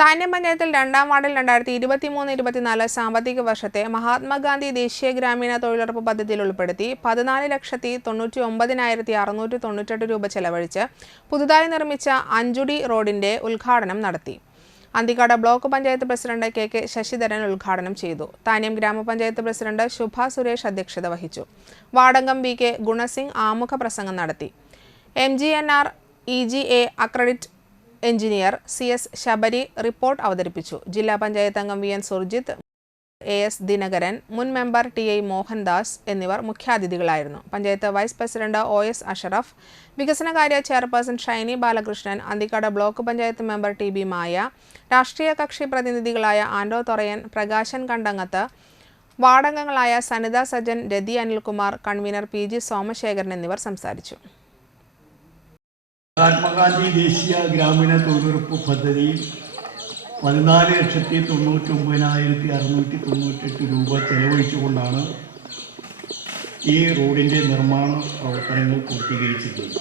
താന്യം പഞ്ചായത്തിൽ രണ്ടാം വാർഡിൽ രണ്ടായിരത്തി ഇരുപത്തി മൂന്ന് ഇരുപത്തിനാല് സാമ്പത്തിക വർഷത്തെ മഹാത്മാഗാന്ധി ദേശീയ ഗ്രാമീണ തൊഴിലുറപ്പ് പദ്ധതിയിൽ ഉൾപ്പെടുത്തി പതിനാല് ലക്ഷത്തി തൊണ്ണൂറ്റി ഒമ്പതിനായിരത്തി അറുന്നൂറ്റി തൊണ്ണൂറ്റെട്ട് രൂപ ചെലവഴിച്ച് പുതുതായി നിർമ്മിച്ച അഞ്ചുടി റോഡിന്റെ ഉദ്ഘാടനം നടത്തി. Anthikad block panchayat president K K Sasidharan ഉദ്ഘാടനം ചെയ്തു. താന്യം ഗ്രാമപഞ്ചായത്ത് പ്രസിഡന്റ് ശുഭ സുരേഷ് അധ്യക്ഷത വഹിച്ചു. വാടങ്കം വി കെ ഗുണസിംഗ് ആമുഖ പ്രസംഗം നടത്തി. M G N R E G A accredit engineer C S Sabari report അവതരിപ്പിച്ചു. ജില്ലാ പഞ്ചായത്ത് അംഗം V N Surjith A S Dinakaran മുൻ മെമ്പർ ടി ഐ മോഹൻദാസ് എന്നിവർ മുഖ്യാതിഥികളായിരുന്നു. Panchayat vice president O S Ashraf വികസനകാര്യ chairperson Shiny Balakrishnan Anthikad block panchayat member T B Maya രാഷ്ട്രീയ കക്ഷി പ്രതിനിധികളായ ആൻഡോ Thorayan Prakashan Kandangath വാർഡംഗങ്ങളായ Sanitha Sajan Rathi Anilkumar convener P G Somasekharan എന്നിവർ സംസാരിച്ചു. മഹാത്മാഗാന്ധി ദേശീയ ഗ്രാമീണ തൊഴിലുറപ്പ് പദ്ധതി പതിനാല് ലക്ഷത്തി തൊണ്ണൂറ്റി ഒമ്പതിനായിരത്തി അറുന്നൂറ്റി തൊണ്ണൂറ്റെട്ട് രൂപ ചെലവഴിച്ചുകൊണ്ടാണ് ഈ റോഡിന്റെ നിർമ്മാണ പ്രവർത്തനങ്ങൾ പൂർത്തീകരിച്ചിട്ടുള്ളത്.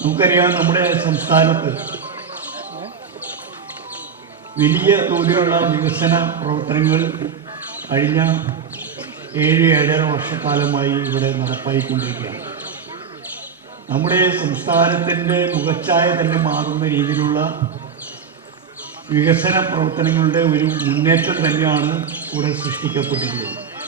നമുക്കറിയാം നമ്മുടെ സംസ്ഥാനത്ത് വലിയ തോതിലുള്ള വികസന പ്രവർത്തനങ്ങൾ കഴിഞ്ഞ ഏഴ് ഏഴര വർഷക്കാലമായി ഇവിടെ നടപ്പായിക്കൊണ്ടിരിക്കുകയാണ്. നമ്മുടെ സംസ്ഥാനത്തിന്റെ മുഖച്ഛായ തന്നെ മാറുന്ന രീതിയിലുള്ള വികസന പ്രവർത്തനങ്ങളുടെ ഒരു മുന്നേറ്റം തന്നെയാണ് ഇവിടെ സൃഷ്ടിക്കപ്പെട്ടിട്ടുള്ളത്.